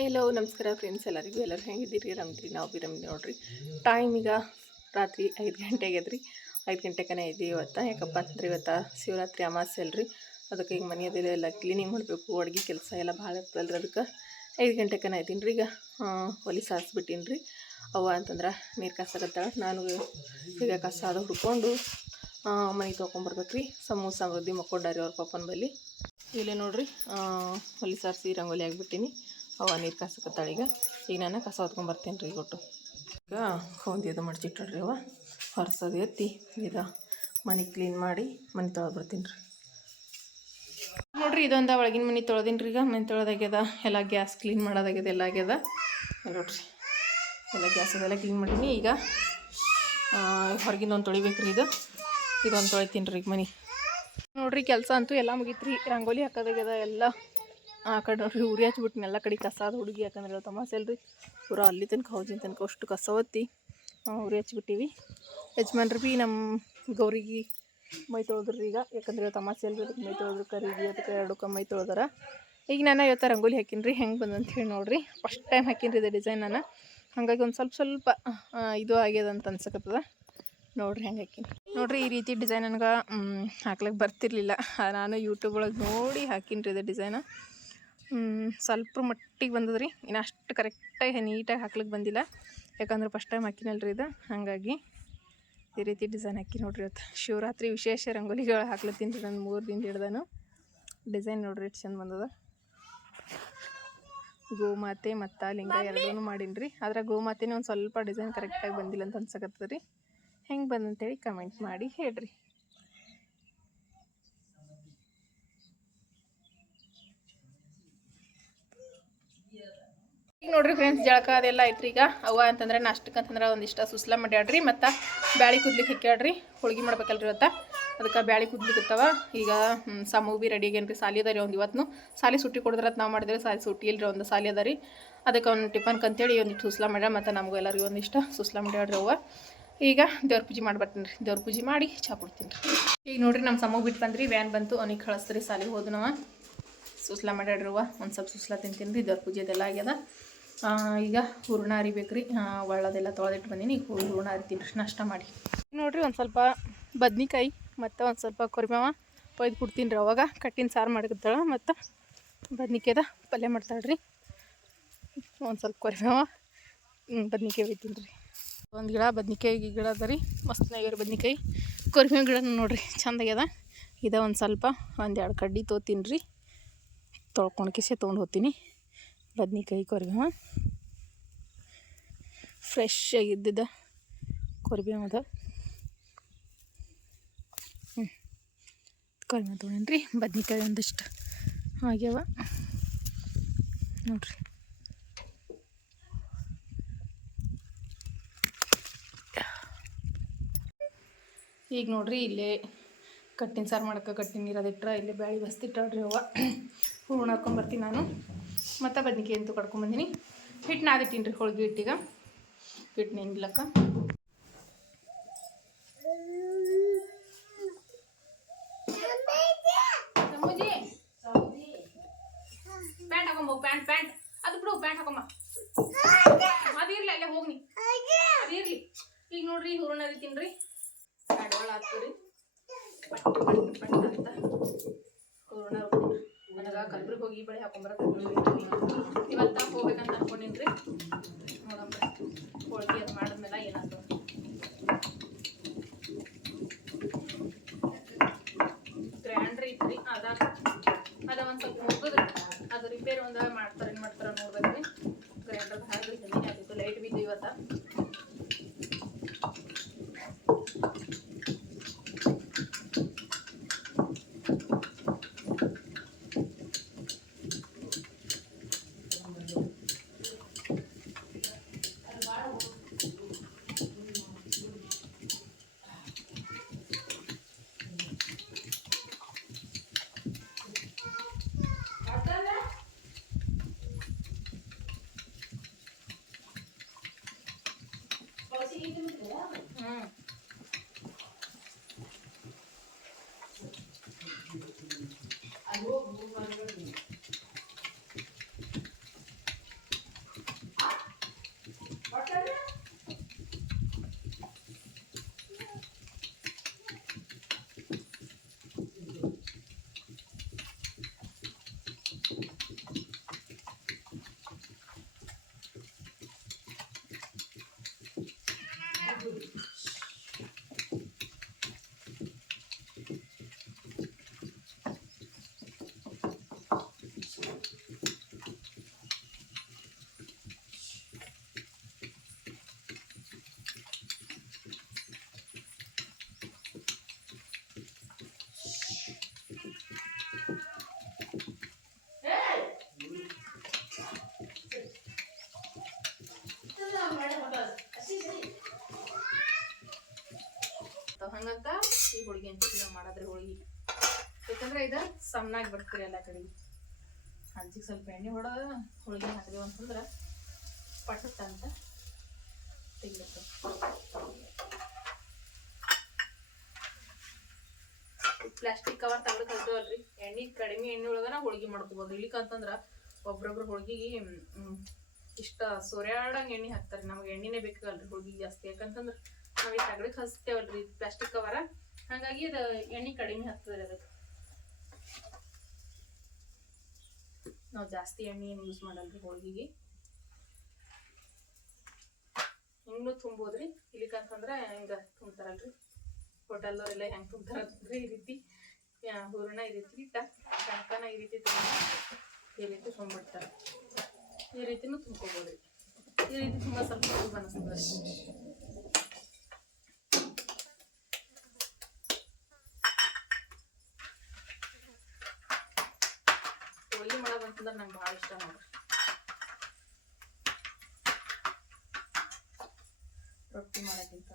Hi hello ನಮಸ್ಕಾರ friends, ಎಲ್ಲರೂ ಹೆಂಗಿದ್ದೀರಿ? ನಾವು ರಮ್ರಿ ನೋಡ್ರಿ. ಟೈಮ್ ಈಗ ರಾತ್ರಿ 5 ಗಂಟೆ ಆಗ್ಯದ್ರಿ. 5 ಗಂಟೆಕನೇ ಇದೆ ಇವತ್ತು. ಯಾಕಪ್ಪ ಅಂದ್ರೆ ಇವತ್ತು ಶಿವರಾತ್ರಿ ಅಮಾವಾಸ್ಯೆ ಅಲ್ರಿ. ಅದಕ್ಕೆ ಈಗ ಮನೆಯದೆಲ್ಲ ಕ್ಲೀನಿಂಗ್ ಮಾಡಬೇಕು, ಅಡುಗೆ ಕೆಲಸ ಎಲ್ಲ ಭಾಳ ಇರ್ತಲ್ರಿ. ಅದಕ್ಕೆ 5 ಗಂಟೆಕನೇ ಇದ್ದೀನಿ ರೀ. ಈಗ ಒಲಿ ಸಾರಿಸ್ಬಿಟ್ಟಿನಿ ರೀ. ಅವ್ವ ಅಂತಂದ್ರೆ ನೀರು ಕಾಸಕತ್ತಾಳ. ನಾನು ಈಗ ಕಸ ಅದು ಹುಡ್ಕೊಂಡು ಮನೆ ತೊಗೊಂಬರ್ಬೇಕು ರೀ. ಸಮೃದ್ಧಿ ಮಕ್ಕೊಂಡಾರಿ ಅವ್ರ ಪಪ್ಪನ ಬಲ್ಲಿ. ಇಲ್ಲೇ ನೋಡ್ರಿ, ಒಲಿ ಸಾರಿಸಿ ರಂಗೋಲಿ ಆಗಿಬಿಟ್ಟಿನಿ. ಅವ ನೀರು ಕಾಸಕತ್ತಾಳ. ಈಗ ನಾನು ಕಸ ಹೊತ್ಕೊಂಬರ್ತೇನೆ ರೀ. ಒಟ್ಟು ಈಗ ಕೌಂದಿದು ಮಡ್ಚಿಟ್ರಿ. ಅವ ಹೊರಸೋದು ಎತ್ತಿ ಈಗ ಮನೆ ಕ್ಲೀನ್ ಮಾಡಿ ಮನೆ ತೊಳೆದ್ಬಿಡ್ತೀನಿ ರೀ. ನೋಡಿರಿ, ಇದೊಂದು ಒಳಗಿನ ಮನೆ ತೊಳೆದೀನಿ ರೀ. ಈಗ ಮನೆ ತೊಳೆದಾಗ್ಯದ, ಎಲ್ಲ ಗ್ಯಾಸ್ ಕ್ಲೀನ್ ಮಾಡೋದಾಗ್ಯದ, ಎಲ್ಲ ಆಗ್ಯದ ನೋಡಿರಿ. ಎಲ್ಲ ಗ್ಯಾಸ್ ಅದೆಲ್ಲ ಕ್ಲೀನ್ ಮಾಡೀನಿ. ಈಗ ಹೊರಗಿಂದ ಒಂದು ತೊಳಿಬೇಕು ರೀ. ಇದೊಂದು ತೊಳಿತೀನಿ ರೀ. ಈಗ ಮನೆ ನೋಡಿರಿ, ಕೆಲಸ ಅಂತೂ ಎಲ್ಲ ಮುಗೀತು ರೀ. ರಂಗೋಲಿ ಹಾಕೋದಾಗ್ಯದ ಎಲ್ಲ. ಆ ಕಡೆ ನೋಡ್ರಿ ಉರಿ ಹಚ್ಬಿಟ್ಟಿನಿ ಎಲ್ಲ ಕಡೆ ಕಸ ಅದು ಹುಡುಗಿ. ಯಾಕಂದ್ರೆ ತಮಾಸೆ ಅಲ್ರಿ, ಪೂರ ಅಲ್ಲಿ ತನಕ ಹೌಜಿನ ತನಕ ಅಷ್ಟು ಕಸ ಒತ್ತಿ ಉರಿ ಹಚ್ಬಿಟ್ಟಿವಿ. ಯಜಮಾನ್ರು ಭೀ ನಮ್ಮ ಗೌರಿಗೆ ಮೈ ತೊಳೆದ್ರಿ ಈಗ. ಯಾಕಂದ್ರೆ ತಮಾಸೆ ಅಲ್ರಿ, ಅದಕ್ಕೆ ಮೈ ತೊಳೆದ್ರು, ಕರಿಗೆ ಅದಕ್ಕೆ ಎರಡಕ್ಕೆ ಮೈ ತೊಳೆದಾರ. ಈಗ ನಾನು ಇವತ್ತು ರಂಗೋಲಿ ಹಾಕೀನಿ ರೀ. ಹೆಂಗೆ ಬಂದಂತ ಹೇಳಿ ನೋಡಿರಿ. ಫಸ್ಟ್ ಟೈಮ್ ಹಾಕೀನಿ ರೀ ಇದು ಡಿಸೈನ್ ನಾನು. ಹಾಗಾಗಿ ಒಂದು ಸ್ವಲ್ಪ ಇದು ಆಗ್ಯದ ಅಂತ ಅನ್ಸಕತ್ತದ. ನೋಡಿರಿ ಹೆಂಗೆ ಹಾಕೀನಿ ನೋಡಿರಿ. ಈ ರೀತಿ ಡಿಸೈನ್ ನನಗೆ ಹಾಕ್ಲಿಕ್ಕೆ ಬರ್ತಿರ್ಲಿಲ್ಲ. ನಾನು ಯೂಟ್ಯೂಬ್ ಒಳಗೆ ನೋಡಿ ಹಾಕೀನಿ ರೀ ಇದು ಡಿಸೈನ. ಸ್ವಲ್ಪ ಮಟ್ಟಿಗೆ ಬಂದದ್ರಿ. ಇನ್ನು ಅಷ್ಟು ಕರೆಕ್ಟಾಗಿ ನೀಟಾಗಿ ಹಾಕ್ಲಿಕ್ಕೆ ಬಂದಿಲ್ಲ. ಯಾಕಂದ್ರೆ ಫಸ್ಟ್ ಟೈಮ್ ಹಾಕಿನಲ್ರಿ ಇದು. ಹಾಗಾಗಿ ಈ ರೀತಿ ಡಿಸೈನ್ ಹಾಕಿ ನೋಡ್ರಿ. ಇವತ್ತು ಶಿವರಾತ್ರಿ ವಿಶೇಷ ರಂಗೋಲಿಗಳು ಹಾಕ್ಲತ್ತೀನಿ ರೀ. ನಾನು 3 ದಿನ ಹಿಡ್ದಾನು. ಡಿಸೈನ್ ನೋಡ್ರಿ ಎಷ್ಟು ಚಂದ ಬಂದದ. ಗೋಮಾತೆ ಮತ್ತು ಲಿಂಗ ಎರಡೂ ಮಾಡೀನಿ ರೀ. ಆದ್ರೆ ಗೋಮಾತೆನೇ ಒಂದು ಸ್ವಲ್ಪ ಡಿಸೈನ್ ಕರೆಕ್ಟಾಗಿ ಬಂದಿಲ್ಲ ಅಂತ ಅನ್ಸಕತ್ತದ ರೀ. ಹೆಂಗೆ ಬಂದಂತೇಳಿ ಕಮೆಂಟ್ ಮಾಡಿ ಹೇಳ್ರಿ. ಈಗ ನೋಡ್ರಿ ಫ್ರೆಂಡ್ಸ್, ಜಳಕ ಅದೆಲ್ಲ ಐತ್ರಿ. ಈಗ ಅವ್ವ ಅಂತಂದ್ರೆ ನಾಷ್ಟಕ್ಕಂತಂದ್ರೆ ಒಂದಿಷ್ಟ ಸುಸ್ಲಾ ಮಾಡ್ಯಾಡ್ರಿ. ಮತ್ತು ಬ್ಯಾಳಿ ಕುದ್ಲಿಕ್ಕೆ ಹಾಕ್ಯಾಡ್ರಿ. ಹೋಳ್ಗೆ ಮಾಡ್ಬೇಕಲ್ರಿ ಇವತ್ತು. ಅದಕ್ಕೆ ಬ್ಯಾಳಿ ಕುದ್ಲಿಕ್ಕತ್ತವ. ಈಗ ಸಮೂ ಭೀ ರೆಡಿ ಆಗೇನ್ರಿ. ಸಾಲಿ ಅದ ರೀ ಒಂದು ಇವತ್ತು. ಸಾಲಿ ಸುಟ್ಟಿ ಕೊಡಿದ್ರತ್ ನಾವು ಮಾಡಿದ್ರೆ ಸಾಲಿ ಸುಟ್ಟಿ ಇಲ್ರಿ, ಒಂದು ಸಾಲಿ ಅದ ರೀ. ಅದಕ್ಕೆ ಒಂದು ಟಿಫನ್ಗೆ ಅಂತೇಳಿ ಒಂದಿಷ್ಟು ಸುಸ್ಲಾ ಮಾಡ್ಯಾರ. ಮತ್ತು ನಮಗೂ ಎಲ್ಲರಿಗೂ ಒಂದಿಷ್ಟ ಸುಸ್ಲಾ ಮಾಡ್ಯಾಡ್ರಿ ಅವ್ವ. ಈಗ ದೇವ್ರ ಪೂಜೆ ಮಾಡ್ಬರ್ತೀನಿ ರೀ. ದೇವ್ರ ಪೂಜೆ ಮಾಡಿ ಚಾ ಕೊಡ್ತೀನಿ ರೀ. ಈಗ ನೋಡ್ರಿ, ನಮ್ಮ ಸಮೂಹ ಬಿಟ್ಟು ಬಂದ್ರಿ. ವ್ಯಾನ್ ಬಂತು, ಅವನಿಗೆ ಕಳಿಸ್ತೀರಿ. ಸಾಲಿಗೆ ಹೋದು ನಾವು ಸುಸ್ಲಾ ಮಾಡ್ಯಾಡ್ರಿ ಅವ್ವ. ಒಂದು ಸ್ವಲ್ಪ ಸುಸ್ಲಾ ತಿಂತೀನಿ ರೀ. ದೇವ್ರ ಪೂಜೆ ಅದೆಲ್ಲ ಆಗ್ಯದ. ಈಗ ಹೂರ್ಣ ಅರಿಬೇಕು ರೀ. ಒಳ್ಳದೆಲ್ಲ ತೊಳೆದಿಟ್ಟು ಬಂದೀನಿ. ಈಗ ಹೂರ್ಣ ಅರಿತೀನಿ ರೀ ನಾಷ್ಟ ಮಾಡಿ. ನೋಡಿರಿ, ಒಂದು ಸ್ವಲ್ಪ ಬದ್ನಿಕಾಯಿ ಮತ್ತು ಒಂದು ಸ್ವಲ್ಪ ಕೊರಿಬೇವ ಒಯ್ದು ಕೊಡ್ತೀನಿ ರೀ. ಅವಾಗ ಕಟ್ಟಿನ ಸಾರು ಮಾಡಿರ್ತಾಳೆ ಮತ್ತು ಬದ್ನಿಕಾಯ್ದ ಪಲ್ಯ ಮಾಡ್ತಾಳ್ರಿ. ಒಂದು ಸ್ವಲ್ಪ ಕೊರಿಬೇವ ಬದ್ನಿಕಾಯಿ ಒಯ್ತೀನಿ ರೀ. ಒಂದು ಗಿಡ ಬದ್ನಿಕಾಯಿ ಗಿಡ ಅದ ರೀ. ಮಸ್ತ್ನಾಗ್ಯಾರ ಬದ್ನಿಕಾಯಿ. ಕೊರಿಬೇವ ಗಿಡ ನೋಡಿರಿ ಚಂದಾಗ್ಯದ. ಇದು ಒಂದು ಸ್ವಲ್ಪ 1-2 ಕಡ್ಡಿ ತೊಗೋತೀನಿ ರೀ. ತೊಳ್ಕೊಂಡು ಕಿಸೆ ತೊಗೊಂಡು ಹೋಗ್ತೀನಿ. ಬದ್ನಿಕಾಯಿ ಕೊರಿಬೇವ ಫ್ರೆಶ್ ಆಗಿದ್ದಿದ್ದ ಕೊರಿಬೇವ ಅದ. ಕೊರಿಬೇವ ತೊಗೊಂಡೇನಿ ರೀ. ಬದ್ನಿಕಾಯಿ ಒಂದಿಷ್ಟು ಆಗ್ಯಾವ ನೋಡಿರಿ. ಈಗ ನೋಡಿರಿ, ಇಲ್ಲೇ ಕಟ್ಟಿನ ಸಾರು ಮಾಡೋಕೆ ಕಟ್ಟಿನ ನೀರು ಅದಿಟ್ರೆ ಇಲ್ಲೇ ಬ್ಯಾಳಿ ಬಸ್ತಿಟ್ಟಾಳ್ರಿ ಅವ್ವ. ಹೂರ್ಣ ಹಾಕ್ಕೊಂಬರ್ತೀನಿ ನಾನು. ಮತ್ತು ಬದ್ನಿಕಾಯಿ ಅಂತೂ ಕಡ್ಕೊಂಬಂದಿನಿ. ಹಿಟ್ಟು ನಾದಿಟ್ಟಿನಿ ರೀ. ಹೋಳ್ಗೆ ಹಿಟ್ಟಿಗೆ ಹಿಟ್ಟು ನೆನ್ಗಿಲಕ್ಕ. ಪ್ಯಾಂಟ್ ಹಾಕೊಂಬ, ಪ್ಯಾಂಟ್ ಅದು ಬಿಡು. ಪ್ಯಾಂಟ್ ಹಾಕೊಂಬ, ಅದಿರ್ಲಿ ಅಲ್ಲೇ ಹೋಗ್ನಿ, ಅದಿರ್ಲಿ. ಈಗ ನೋಡ್ರಿ, ಹೂರ್ಣ ಅರಿತೀನಿ ರೀ. ಅಡವಾಳ ಹಾಕ್ತೀರಿ ಅಂತ ಹೂರ್ಣ ರುಬ್ತೀನಿ. ನನಗೆ ಕಲ್ಬುರ್ಗಿ ಹೋಗಿ ಬಳೆ ಹಾಕೊಂಬರಕ್ಕೆ ಇವತ್ತು ಹೋಗ್ಬೇಕಂತ ಅನ್ಕೊಂಡೀನಿ ರೀ. ನೋಡಮ್ಮ ಹೋಳ್ಗೆ ಅದು ಮಾಡಿದ್ಮೇಲೆ ಏನಾಗ್ತದೆ. ಗ್ರ್ಯಾಂಡ್ರಿ ಇತ್ತು ರೀ. ಅದ ಒಂದು ಸ್ವಲ್ಪ ಮುಗಿದ್ರಿ. ಅದು ರಿಪೇರಿ ಒಂದು ಮಾಡ್ತಾರೆ, ಏನು ಮಾಡ್ತಾರೆ ನೋಡ್ಬೇಕು ರೀ. ಗ್ರೈಂಡರ್ ಹಾಕಿ ಜಮೀನು ಆಗಿತ್ತು. ಲೈಟ್ ಬಿದ್ದು ಇವತ್ತು. ಹಂಗಂತ ಈ ಹೋಳಿಗೆ ಹಂಚಿಗೆ ಮಾಡಿದ್ರೆ ಹೋಳಿಗೆ ಯಾಕಂದ್ರೆ ಇದು ಸಣ್ಣಾಗಿ ಬರ್ತೀರಿ ಎಲ್ಲ ಕಡೆಗೆ. ಹಂಚಿಗೆ ಸ್ವಲ್ಪ ಎಣ್ಣೆ ಹೊಡೆದ ಹೋಳಿಗೆ ಹಾಕಿದೆವು ಅಂತಂದ್ರೆ ಪಟ್ಟ ಅಂತ ತೆಗಿಬೇಕು. ಪ್ಲಾಸ್ಟಿಕ್ ಕವರ್ ತೆಗೆದು ಕಲ್ತವಲ್ರಿ, ಕಡಿಮೆ ಎಣ್ಣೆ ಒಳಗನ ಹೋಳಿಗೆ ಮಾಡ್ಕೋಬೋದು. ಇಲ್ಲಿಕಂತಂದ್ರೆ ಒಬ್ರೊಬ್ರು ಹೋಳಿಗೆಗೆ ಇಷ್ಟ ಸೊರ್ಯಾಡಂಗೆ ಎಣ್ಣೆ ಹಾಕ್ತಾರೆ. ನಮ್ಗೆ ಎಣ್ಣೆನೇ ಬೇಕಾಗಲ್ರಿ ಹೋಳಿಗೆ ಜಾಸ್ತಿ, ಯಾಕಂತಂದ್ರೆ ನಾವು ಈ ತಗಡಿಗೆ ಹಚ್ತೇವಲ್ರಿ ಪ್ಲಾಸ್ಟಿಕ್ ಕವರ, ಹಾಗಾಗಿ ಅದು ಎಣ್ಣೆ ಕಡಿಮೆ ಹಾಕ್ತದ್ರಿ. ಅದಕ್ಕೆ ನಾವು ಜಾಸ್ತಿ ಎಣ್ಣೆ ಏನು ಯೂಸ್ ಮಾಡಲ್ರಿ ಹೋಳಿಗೆಗೆ. ಹಿಂಗೂ ತುಂಬೋದ್ರಿ. ಇಲ್ಲಿಕಂತಂದ್ರೆ ಹಿಂಗೆ ತುಂಬ್ತಾರಲ್ರಿ ಹೋಟೆಲ್ದವರೆಲ್ಲ ಹೆಂಗೆ ತುಂಬ್ತಾರಂದ್ರೆ ಈ ರೀತಿ ಹೂರಣ ಈ ರೀತಿ ಇಟ್ಟ ಕನಕನ ಈ ರೀತಿ ತುಂಬಿಡ್ತಾರೆ. ಈ ರೀತಿನೂ ತುಂಬ್ಕೋಬೋದ್ರಿ. ಈ ರೀತಿ ತುಂಬ ಸ್ವಲ್ಪ ಸುಲಭ ಅನಿಸ್ತದೆ. ಹೋಳಿಗೆ ಮಾಡೋದಂತಂದ್ರೆ ನಂಗೆ ಭಾಳ ಇಷ್ಟ ನೋಡ್ರಿ. ರೊಟ್ಟಿ ಮಾಡೋಕ್ಕಿಂತ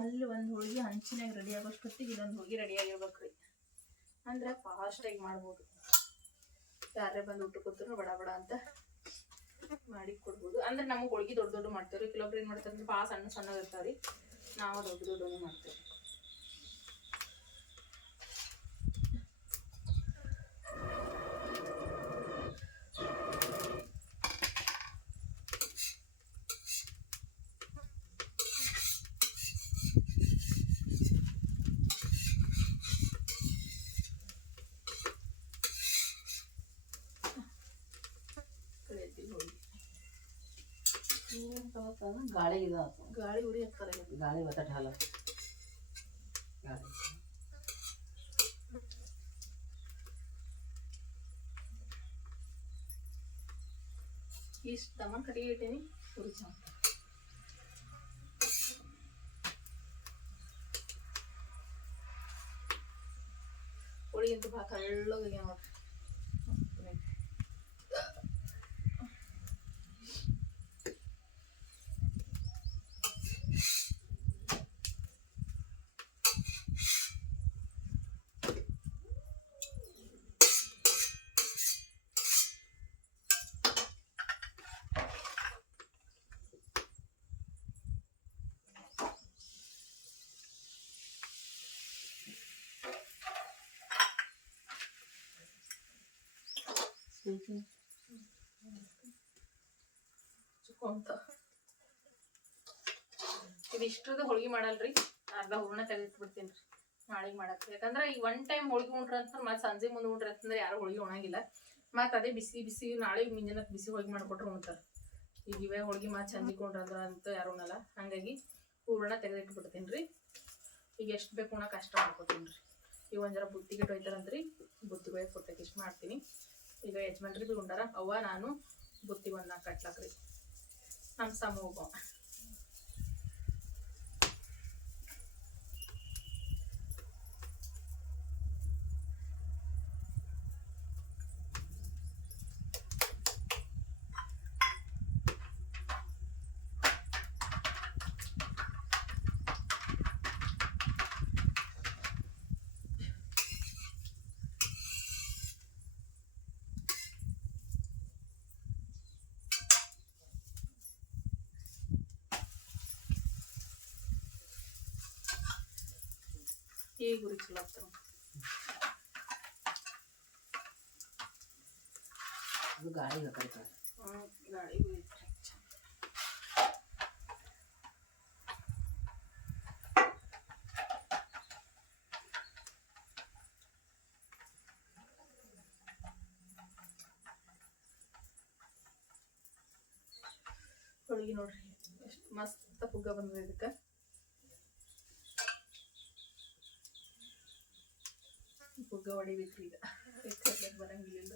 ಅಲ್ಲಿ ಒಂದು ಹೋಳಿಗೆ ಹಂಚಿನಾಗ ರೆಡಿ ಆಗೋಷ್ಟೊತ್ತಿಗೆ ಇದೊಂದು ಹೋಳಿಗೆ ರೆಡಿ ಆಗಿರ್ಬೇಕ್ರಿ. ಅಂದ್ರೆ ಫಾಸ್ಟಾಗಿ ಮಾಡ್ಬೋದು. ಯಾರೇ ಬಂದು ಊಟ ಕೂತ್ರು ಬಡ ಬಡ ಅಂತ ಮಾಡಿ ಕೊಡ್ಬೋದು. ಅಂದ್ರೆ ನಮಗೆ ಹೋಳಿಗೆ ದೊಡ್ಡ ದೊಡ್ಡ ಮಾಡ್ತೇವ್ರಿ. ಕೆಲವೊಬ್ರು ಏನು ಮಾಡ್ತಾರೆ ಭಾಳ ಸಣ್ಣ ಸಣ್ಣ ಇರ್ತಾವ್ರಿ, ನಾವು ದೊಡ್ಡ ದೊಡ್ಡವೇ ಮಾಡ್ತೇವೆ. ಗಾಳಿ ಗಾಳಿ ಉರಿ ಹಾಕ್ತಾರೆ. ಗಾಳಿ ಒತ್ತಡ ಹಾಲ ಇಷ್ಟು ತಮ್ಮ ಕಡೆಗೆ ಇಟ್ಟೇನಿ ಉರಿ ಚಾ. ಹೋಳಿಗೆ ಅಂತೂ ಭಾಳ ಕಳ್ಳಗೆ ನೋಡ್ರಿ. ಅಂತ ಇದಿಷ್ಟದ ಹೋಳಿಗೆ ಮಾಡಲ್ರಿ, ಅರ್ಧ ಹೂರ್ಣ ತೆಗೆದಿಟ್ಬಿಡ್ತೀನಿ ರೀ ನಾಳೆಗೆ ಮಾಡಕ್ಕೆ. ಯಾಕಂದ್ರೆ ಈಗ ಒನ್ ಟೈಮ್ ಹೋಳಿಗೆ ಉಂಡ್ರಿ ಅಂತಂದ್ರೆ ಮತ್ತೆ ಸಂಜೆ ಮುಂದೆ ಉಂಡ್ರಿ ಅಂತಂದ್ರೆ ಯಾರು ಹೋಳಿಗೆ ಉಣಂಗಿಲ್ಲ. ಮತ್ತು ಅದೇ ಬಿಸಿ ಬಿಸಿ ನಾಳೆ ಮುಂಜಾನೆ ಬಿಸಿ ಹೋಳಿಗೆ ಮಾಡಿಕೊಟ್ರೆ ಉಣ್ತಾರೆ. ಈಗ ಇವೇ ಹೋಳಿಗೆ ಮತ್ತೆ ಸಂಜಿಕೊಂಡ್ರಂದ್ರೆ ಅಂತ ಯಾರು ಉಣಲ್ಲ. ಹಾಗಾಗಿ ಹೂರ್ಣ ತೆಗೆದಿಟ್ಬಿಡ್ತೀನಿ ರೀ. ಈಗ ಎಷ್ಟು ಬೇಕು ಉಣಕ್ಕೆ ಅಷ್ಟ ಮಾಡ್ಕೊತೀನಿ ರೀ. ಈಗ ಒಂದು ಜರ ಬುತ್ತಿಗೆ ಒಯ್ತಾರಂತ್ರಿ, ಬುತ್ತಿಗೆ ಕೊಟ್ಟಕ್ಕೆ ಇಷ್ಟು ಮಾಡ್ತೀನಿ. ಈಗ ಯಜಮಾನ್ರಿ ಭೀ ಉಂಡಾರ, ಅವ್ವ ನಾನು ಬುತ್ತಿ ಒಂದು ನಾಲ್ಕು ಕಟ್ಲಾಕ್ರಿ ನಮ್ಮ ಸಮ ಹೋಗೋ. ಈಗ ಗುರಿ ಚಲೋ ಆಗ್ತಾವ. ಗಾಳಿ ಹಾಕೈತೆ. ಗಾಳಿ ಹೋಳಿಗೆ ನೋಡ್ರಿ ಎಷ್ಟು ಮಸ್ತ್ ಪುಗ್ಗ ಬಂದಿದೆ ಇದಕ್ಕೆ. ಪುಗ್ಗ ಹೊಡಿಬೇಕ್ರಿ ಈಗ, ಬರಂಗಿಲ್ಲ.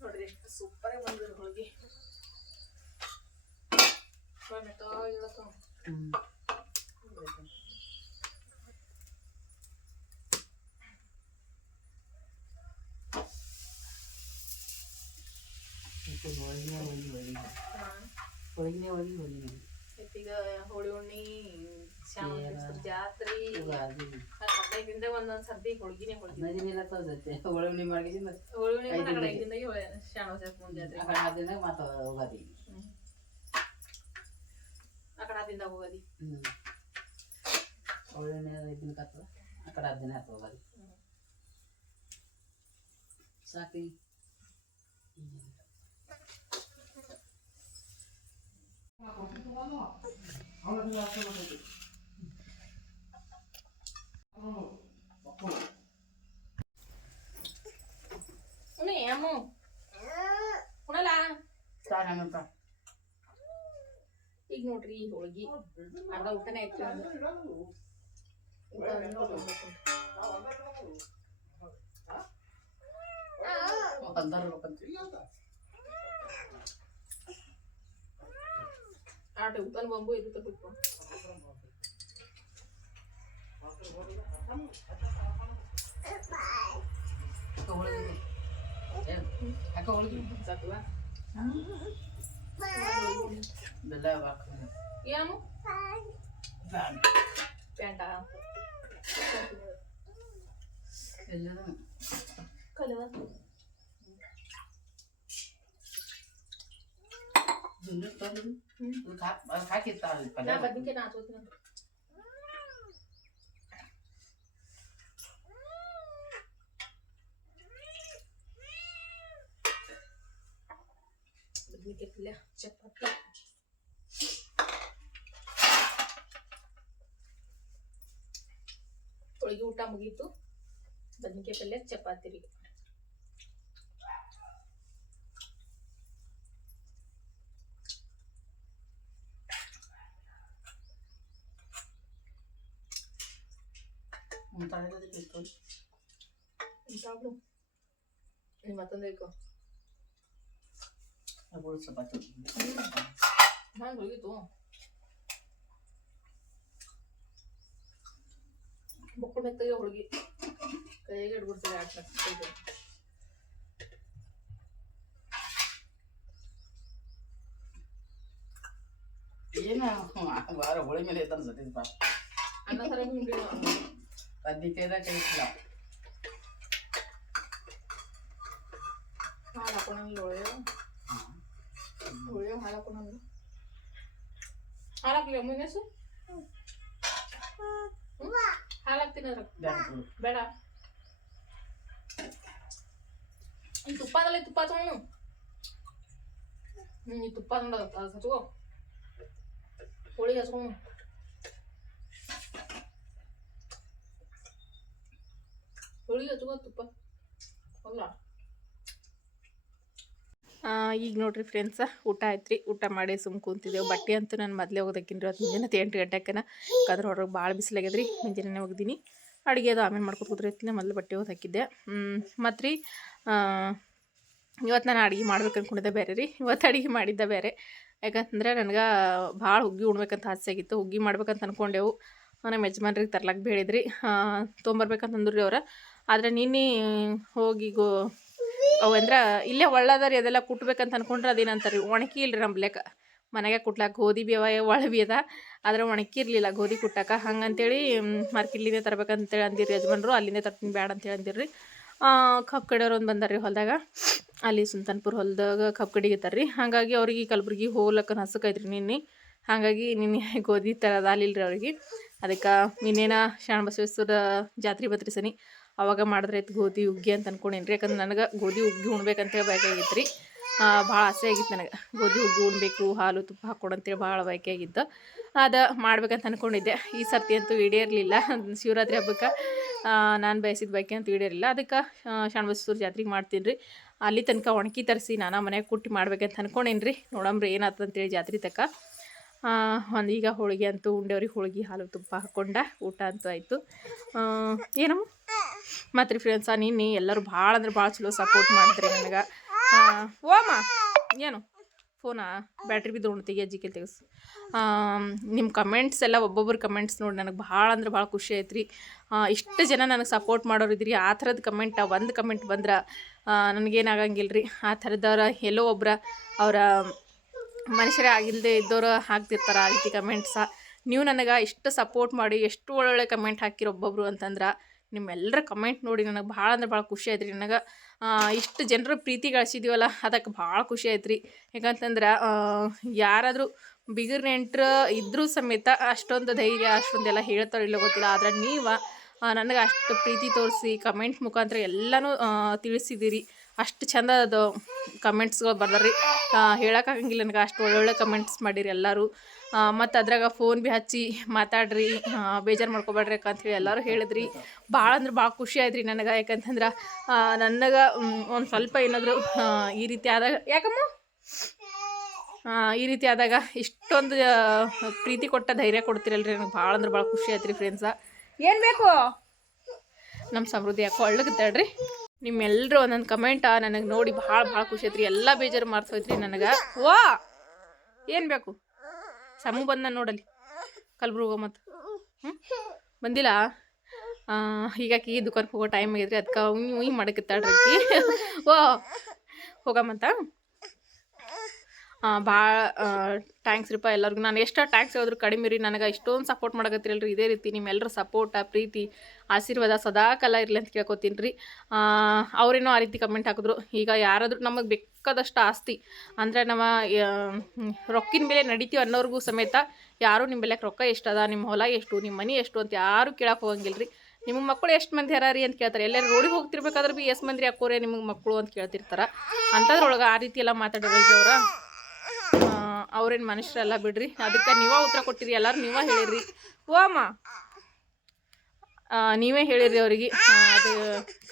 ನೋಡ್ರಿ ಎಷ್ಟು ಸೂಪರ್ ಆಗಿ ಬಂದಿದ್ರು ಹೋಳಿಗೆ. ಈಗ ಹೋಳಿ ಹುಣ್ಣಿ, ಜಾತ್ರೆ, 15 ದಿನದಾಗ ಒಂದೊಂದ್ ಸರ್ತಿ ಹೋಳಿಗೆನೆ ಹೋಳಿಗೆ. ಹೋಳಿ ಹುಣ್ಣಿ ಶಾಣ ಜಾತ್ರೆ, ಅಕಡ ದಿನ ಹೋಗದಿ ಸಾಕಿ. ಈಗ ನೋಡ್ರಿ ಈ ಹೋಳಿಗೆ ಅರ್ಧ ಊಟನೇ ಆಯ್ತು. ಆಟ ಉಪ್ಪನ್ ಬಂಬು ಇದು ತಗೋಬೇಕು. ಏನು ಪ್ಯಾಂಟ ಬದ್ನಿಕಾಯಿ ನಾಚೋತೀನಿ. ಬದ್ನಿಕಾಯಿ ಪಲ್ಯ, ಚಪಾತಿ, ಹೋಳಿಗೆ ಊಟ ಮುಗೀತು. ಬದ್ನಿಕಾಯಿ ಪಲ್ಯ, ಚಪಾತಿ ರೀ. ಮತ್ತೊಂದು ಬೇಕು ನಾನು ಹೋಗಿತ್ತು. ಬೊಕ್ಕಳು ಮೆತ್ತಗೆ ಹೋಳಿಗೆ ಕೈಗೆ ಹಿಡ್ಬಿಡ್ತೀವಿ. ಏನ ವಾರ ಹೋಳಿ ಮೇಲೆ ಐತ ಅನ್ಸತ್ತಿದ್ಪ. ಅನ್ನ ಸರ ಬದ್ನಿಕಾಯ್ದ ಕೈ ಇಲ್ಲ. ಹಾಲು ಹಾಕೋಣಂಗಿಲ್ಲ ಹೋಳಿಗೆ. ಹೋಳಿಗೆ ಹಾಲು ಹಾಕೋಣಂಗಿಲ್ಲ. ಹಾಲು ಹಾಕ್ಲಿ ಮುನ್ನೆಸು ಹಾಲು ಹಾಕ್ತೀನಿ ಅದ್ರ ಬೇಡ. ಈ ತುಪ್ಪದಲ್ಲಿ ತುಪ್ಪ ತಗೊಂಡು ಈ ತುಪ್ಪ ನೋಡೋದು ಹಚ್ಕೋ. ಹೋಳಿಗೆ ಹಚ್ಕೊಂಡು ಹೋಳಿಗೆ ಹಚ್ಕೋ ತುಪ್ಪ ಅಲ್ಲ. ಈಗ ನೋಡ್ರಿ ಫ್ರೆಂಡ್ಸ, ಊಟ ಆಯ್ತು. ಊಟ ಮಾಡಿ ಸುಮ್ಮ ಕೂತಿದ್ದೆವು. ಬಟ್ಟೆ ಅಂತೂ ನಾನು ಮೊದಲೇ ಹೋಗೋದಕ್ಕಿನ್ರಿ ಇವತ್ತು ಮುಂಜಾನೆ 8 ಗಂಟೆಕನ. ಯಾಕಂದ್ರೆ ಹೊರಗೆ ಭಾಳ ಬಿಸಿಲಾಗ್ಯದ್ರಿ. ಮುಂಜಾನೆ ಹೋಗಿದ್ದೀನಿ. ಅಡುಗೆ ಅದು ಆಮೇಲೆ ಮಾಡ್ಕೊತ ಕೂತ್ರೆ ಮೊದಲು ಬಟ್ಟೆ ಹೋಗಿ ಹಾಕಿದ್ದೆ. ಮತ್ತು ರೀ ಇವತ್ತು ನಾನು ಅಡುಗೆ ಮಾಡ್ಬೇಕು ಅಂದ್ಕೊಂಡಿದ್ದೆ ಬೇರೆ ರೀ. ಇವತ್ತು ಅಡುಗೆ ಮಾಡಿದ್ದೆ ಬೇರೆ. ಯಾಕಂತಂದ್ರೆ ನನಗೆ ಭಾಳ ಹುಗ್ಗಿ ಉಣ್ಬೇಕಂತ ಆಸೆ ಆಗಿತ್ತು. ಹುಗ್ಗಿ ಮಾಡ್ಬೇಕಂತ ಅಂದ್ಕೊಂಡೆವು. ನಮ್ಮ ಯಜಮಾನ್ರಿಗೆ ತರ್ಲಾಕ್ ಬೇಡಿದ್ರಿ, ತೊಗೊಂಬರ್ಬೇಕಂತಂದ್ರಿ ಅವ್ರು. ಆದರೆ ನಿನ್ನೆ ಹೋಗಿ ಅವು ಅಂದ್ರೆ ಇಲ್ಲೇ ಒಳ್ಳದ ರೀ ಅದೆಲ್ಲ ಕುಟ್ಬೇಕಂತ ಅಂದ್ಕೊಂಡ್ರೆ ಅದೇನಂತಾರೆ ರೀ ಒಣಕಿ ಇಲ್ರಿ ನಂಬ್ಲೆಕ್ಕ. ಮನೆಗೆ ಕುಟ್ಲಾಕ ಗೋಧಿ ಬಿ ಅವ ಒಳ ಬಿ ಅದ ಆದರೆ ಒಣಕಿರ್ಲಿಲ್ಲ ಗೋಧಿ ಕುಟ್ಟಾಕ ಹಂಗಂತೇಳಿ ಮಾರ್ಕೆಟ್ಲಿಂದ ತರ್ಬೇಕಂತೇಳಿ ಅಂದಿರಿ ಯಜಮಾನ್ರು. ಅಲ್ಲಿಂದ ತರ್ತೀನಿ ಬ್ಯಾಡ ಅಂತೇಳಿ ಅಂದಿರಿ. ಕಬ್ಬು ಕಡಿಯೋರು ಒಂದು ಬಂದಾರ್ರಿ ಹೊಲದಾಗ, ಅಲ್ಲಿ ಸುಲ್ತಾನ್ಪುರ ಹೊಲದಾಗ ಕಬ್ಬು ಕಡಿಗತ್ತಾರ ರೀ. ಹಾಗಾಗಿ ಅವ್ರಿಗೆ ಕಲಬುರ್ಗಿ ಹೋಗ್ಲಕ್ಕ ಹಸಕೈತ್ರಿ ನಿನ್ನೆ. ಹಾಗಾಗಿ ನಿನ್ನೆ ಗೋಧಿ ತರೋದು ಅಲ್ಲಿಲ್ರಿ ಅವ್ರಿಗೆ. ಅದಕ್ಕೆ ಇನ್ನೇನ ಶರಣಬಸವೇಶ್ವರ ಜಾತ್ರೆ ಬತ್ರಿ ಸನಿ ಅವಾಗ ಮಾಡಿದ್ರೆ ಆಯ್ತು ಗೋಧಿ ಹುಗ್ಗಿ ಅಂತ ಅನ್ಕೊಂಡೇನಿ ರೀ. ಯಾಕಂದ್ರೆ ನನಗೆ ಗೋಧಿ ಹುಗ್ಗಿ ಉಣ್ಬೇಕಂತೇಳಿ ಬೇಕಾಗಿತ್ತು ರೀ. ಭಾಳ ಆಸೆ ಆಗಿತ್ತು ನನಗೆ ಗೋಧಿ ಹುಗ್ಗಿ ಉಣ್ಬೇಕು, ಹಾಲು ತುಪ್ಪ ಹಾಕ್ಕೊಡಂತೇಳಿ ಭಾಳ ಬಯಕೆ ಆಗಿತ್ತು. ಅದು ಮಾಡ್ಬೇಕಂತ ಅಂದ್ಕೊಂಡಿದ್ದೆ. ಈ ಸರ್ತಿ ಅಂತೂ ಈಡೇರಲಿಲ್ಲ. ಶಿವರಾತ್ರಿ ಹಬ್ಬಕ್ಕೆ ನಾನು ಬಯಸಿದ ಬಯಕೆ ಅಂತೂ ಈಡೇರಿಲ್ಲ. ಅದಕ್ಕೆ ಶರಣಬಸವೇಶ್ವರ ಜಾತ್ರೆಗೆ ಮಾಡ್ತೀನಿ ರೀ. ಅಲ್ಲಿ ತನಕ ಒಣಗಿ ತರಿಸಿ ನಾನು ಮನೆಗೆ ಕುಟ್ಟಿ ಮಾಡ್ಬೇಕಂತ ಅಂದ್ಕೊಂಡೇನಿ ರೀ. ನೋಡಂಬ್ರಿ ಏನಾಗ್ತಂತೇಳಿ ಜಾತ್ರೆ ತನಕ. ಈಗ ಹೋಳಿಗೆ ಅಂತೂ ಉಂಡೆವ್ರಿಗೆ ಹೋಳಿಗೆ ಹಾಲು ತುಪ್ಪ ಹಾಕ್ಕೊಂಡ ಊಟ ಅಂತೂ ಆಯಿತು. ಏನಮ್ಮ ಮತ್ತು ರೀ ಫ್ರೆಂಡ್ಸ, ನಿನ್ನೆ ಎಲ್ಲರೂ ಭಾಳ ಅಂದ್ರೆ ಭಾಳ ಚಲೋ ಸಪೋರ್ಟ್ ಮಾಡಿದ್ರಿ ನನಗೆ. ಓಮ್ಮ ಏನು ಫೋನಾ ಬ್ಯಾಟ್ರಿ ಬಿದ್ದು ಉಣ್ತಿಗೆ ಅಜ್ಜಿಗೆ ತೆಗೆಸು. ನಿಮ್ಮ ಕಮೆಂಟ್ಸ್ ಎಲ್ಲ ಒಬ್ಬೊಬ್ರು ಕಮೆಂಟ್ಸ್ ನೋಡಿ ನನಗೆ ಭಾಳ ಅಂದ್ರೆ ಭಾಳ ಖುಷಿ ಆಯ್ತು ರೀ. ಇಷ್ಟು ಜನ ನನಗೆ ಸಪೋರ್ಟ್ ಮಾಡೋರು ಇದ್ರಿ. ಆ ಥರದ ಕಮೆಂಟ್ ಒಂದು ಕಮೆಂಟ್ ಬಂದ್ರೆ ನನಗೇನಾಗಂಗಿಲ್ಲ ರೀ. ಆ ಥರದವ್ರ ಎಲ್ಲೋ ಒಬ್ರ ಅವರ ಮನುಷ್ಯರೇ ಆಗಿಲ್ಲದೆ ಇದ್ದವರು ಹಾಕ್ತಿರ್ತಾರೆ ಆ ರೀತಿ ಕಮೆಂಟ್ಸ. ನೀವು ನನಗೆ ಇಷ್ಟು ಸಪೋರ್ಟ್ ಮಾಡಿ ಎಷ್ಟು ಒಳ್ಳೊಳ್ಳೆ ಕಮೆಂಟ್ ಹಾಕಿರೋ ಒಬ್ಬೊಬ್ರು ಅಂತಂದ್ರೆ ನಿಮ್ಮೆಲ್ಲರ ಕಮೆಂಟ್ ನೋಡಿ ನನಗೆ ಭಾಳ ಅಂದ್ರೆ ಭಾಳ ಖುಷಿ ಆಯ್ತು ರೀ. ನನಗೆ ಇಷ್ಟು ಜನರು ಪ್ರೀತಿ ಗಳಿಸಿದೀವಲ್ಲ ಅದಕ್ಕೆ ಭಾಳ ಖುಷಿ ಆಯ್ತು ರೀ. ಯಾಕಂತಂದ್ರೆ ಯಾರಾದರೂ ಬಿಗರ್ ನೆಂಟ್ರು ಇದ್ರೂ ಸಮೇತ ಅಷ್ಟೊಂದು ಧೈರ್ಯ ಅಷ್ಟೊಂದೆಲ್ಲ ಹೇಳ್ತಾರೋ ಇಲ್ಲೋ ಗೊತ್ತಿಲ್ಲ. ಆದರೆ ನೀವು ನನಗೆ ಅಷ್ಟು ಪ್ರೀತಿ ತೋರಿಸಿ ಕಮೆಂಟ್ ಮುಖಾಂತರ ಎಲ್ಲನೂ ತಿಳಿಸಿದ್ದೀರಿ. ಅಷ್ಟು ಚಂದ ಅದು ಕಮೆಂಟ್ಸ್ಗಳು ಬರ್ದಾರ್ರಿ. ಹೇಳೋಕ್ಕಾಗಂಗಿಲ್ಲ ನನಗೆ, ಅಷ್ಟು ಒಳ್ಳೊಳ್ಳೆ ಕಮೆಂಟ್ಸ್ ಮಾಡಿರಿ ಎಲ್ಲರೂ. ಮತ್ತು ಅದ್ರಾಗ ಫೋನ್ ಭೀ ಹಚ್ಚಿ ಮಾತಾಡ್ರಿ, ಬೇಜಾರು ಮಾಡ್ಕೊಬೇಡ್ರಿ ಅಂಥೇಳಿ ಎಲ್ಲರೂ ಹೇಳಿದ್ರಿ. ಭಾಳ ಅಂದ್ರೆ ಭಾಳ ಖುಷಿ ಆಯ್ತು ರೀ ನನಗೆ. ಯಾಕಂತಂದ್ರೆ ನನಗೆ ಒಂದು ಸ್ವಲ್ಪ ಏನಾದರೂ ಈ ರೀತಿ ಆದಾಗ ಯಾಕಮ್ಮ ಈ ರೀತಿ ಆದಾಗ ಇಷ್ಟೊಂದು ಪ್ರೀತಿ ಕೊಟ್ಟ ಧೈರ್ಯ ಕೊಡ್ತಿರಲ್ರಿ. ನನಗೆ ಭಾಳ ಅಂದ್ರೆ ಭಾಳ ಖುಷಿ ಆಯ್ತು ರೀ ಫ್ರೆಂಡ್ಸ. ಏನು ಬೇಕು ನಮ್ಮ ಸಮೃದ್ಧಿ ಯಾಕೋ ಒಳ್ಳಗತ್ತಾಳ್ರಿ. ನಿಮ್ಮೆಲ್ಲರೂ ಒಂದೊಂದು ಕಮೆಂಟ ನನಗೆ ನೋಡಿ ಭಾಳ ಭಾಳ ಖುಷಿ ಆಯ್ತು ರೀ. ಎಲ್ಲ ಬೇಜಾರು ಮಾಡ್ಸೋಯ್ತು ರೀ ನನಗೆ. ವಾ ಏನು ಬೇಕು ಸಮೂ ಬಂದ ನೋಡಲಿ ಕಲ್ಬುರ್ಗ ಮತ್ತು ಬಂದಿಲ್ಲ. ಹೀಗಾಗಿ ದುಕಾನ್ಗೆ ಹೋಗೋ ಟೈಮ್ ಆಗಿದ್ರಿ. ಅದಕ್ಕೆ ಉಯ್ ಮಾಡಕತ್ತಾಳ್ರಿ ಆಕಿ. ಓ ಹೋಗಮ್ಮಂತ. ಭಾಳ ಟ್ಯಾಂಕ್ಸ್ ರೀಪ್ಪ ಎಲ್ಲರಿಗೂ. ನಾನು ಎಷ್ಟು ಟ್ಯಾಂಕ್ಸ್ ಹೇಳಿದ್ರು ಕಡಿಮೆ ರೀ. ನನಗೆ ಇಷ್ಟೊಂದು ಸಪೋರ್ಟ್ ಮಾಡಕತ್ತಿರಲ್ರಿ. ಇದೇ ರೀತಿ ನಿಮ್ಮೆಲ್ಲರ ಸಪೋರ್ಟ ಪ್ರೀತಿ ಆಶೀರ್ವಾದ ಸದಾಕಾಲ ಇರಲಿ ಅಂತ ಕೇಳ್ಕೊತೀನಿ ರೀ. ಅವರೇನೋ ಆ ರೀತಿ ಕಮೆಂಟ್ ಹಾಕಿದ್ರು. ಈಗ ಯಾರಾದರೂ ನಮಗೆ ಬೇಕಾದಷ್ಟು ಆಸ್ತಿ ಅಂದರೆ ನಮ್ಮ ರೊಕ್ಕಿನ ಬೆಲೆ ನಡಿತೀವಿ ಅನ್ನೋರ್ಗೂ ಸಮೇತ ಯಾರೂ ನಿಮ್ಮ ಬೆಲೆಗೆ ರೊಕ್ಕ ಎಷ್ಟು ಅದ, ನಿಮ್ಮ ಹೊಲ ಎಷ್ಟು, ನಿಮ್ಮ ಮನೆ ಎಷ್ಟು ಅಂತ ಯಾರೂ ಕೇಳಕ್ಕೆ ಹೋಗಂಗಿಲ್ಲ ರೀ. ನಿಮ್ಮ ಮಕ್ಕಳು ಎಷ್ಟು ಮಂದಿ ಹರಾರಿ ಅಂತ ಕೇಳ್ತಾರೆ. ಎಲ್ಲರೂ ರೋಡಿಗೆ ಹೋಗ್ತಿರ್ಬೇಕಾದ್ರೆ ಭೀ ಎಷ್ಟು ಮಂದಿ ಹಾಕೋರೆ ನಿಮಗೆ ಮಕ್ಕಳು ಅಂತ ಕೇಳ್ತಿರ್ತಾರೆ. ಅಂಥದ್ರೊಳಗೆ ಆ ರೀತಿ ಎಲ್ಲ ಮಾತಾಡೋರಲ್ರಿ ಅವ್ರೇನು ಮನುಷ್ಯರೆಲ್ಲ ಬಿಡ್ರಿ. ಅದಕ್ಕೆ ನೀವೇ ಉತ್ತರ ಕೊಟ್ಟಿರಿ. ಎಲ್ಲರೂ ನೀವೇ ಹೇಳಿರಿ. ಓ ಅಮ್ಮ ನೀವೇ ಹೇಳಿರಿ ಅವ್ರಿಗೆ. ಅದು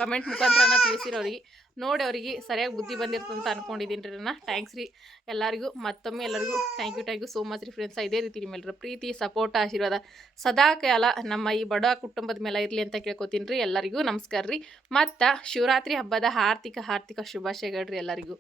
ಕಮೆಂಟ್ ಮುಖಾಂತರ ತಿಳಿಸಿರಿ ಅವ್ರಿಗೆ. ನೋಡಿ ಅವ್ರಿಗೆ ಸರಿಯಾಗಿ ಬುದ್ಧಿ ಬಂದಿರ್ತಂತ ಅಂದ್ಕೊಂಡಿದ್ದೀನಿ ರೀ ನಾನು. ಥ್ಯಾಂಕ್ಸ್ ರೀ ಎಲ್ಲರಿಗೂ. ಮತ್ತೊಮ್ಮೆ ಎಲ್ಲರಿಗೂ ಥ್ಯಾಂಕ್ ಯು ಸೋ ಮಚ್ ರೀ ಫ್ರೆಂಡ್ಸ. ಇದೇ ರೀತಿ ನಿಮ್ಮೆಲ್ಲರ ಪ್ರೀತಿ ಸಪೋರ್ಟ್ ಆಶೀರ್ವಾದ ಸದಾಕಾಲ ನಮ್ಮ ಈ ಬಡ ಕುಟುಂಬದ ಮೇಲೆ ಇರಲಿ ಅಂತ ಕೇಳ್ಕೊತೀನಿ ರೀ. ಎಲ್ಲರಿಗೂ ನಮಸ್ಕಾರ ರೀ. ಮತ್ತು ಶಿವರಾತ್ರಿ ಹಬ್ಬದ ಹಾರ್ದಿಕ ಶುಭಾಶಯಗಳು ರೀ ಎಲ್ಲರಿಗೂ.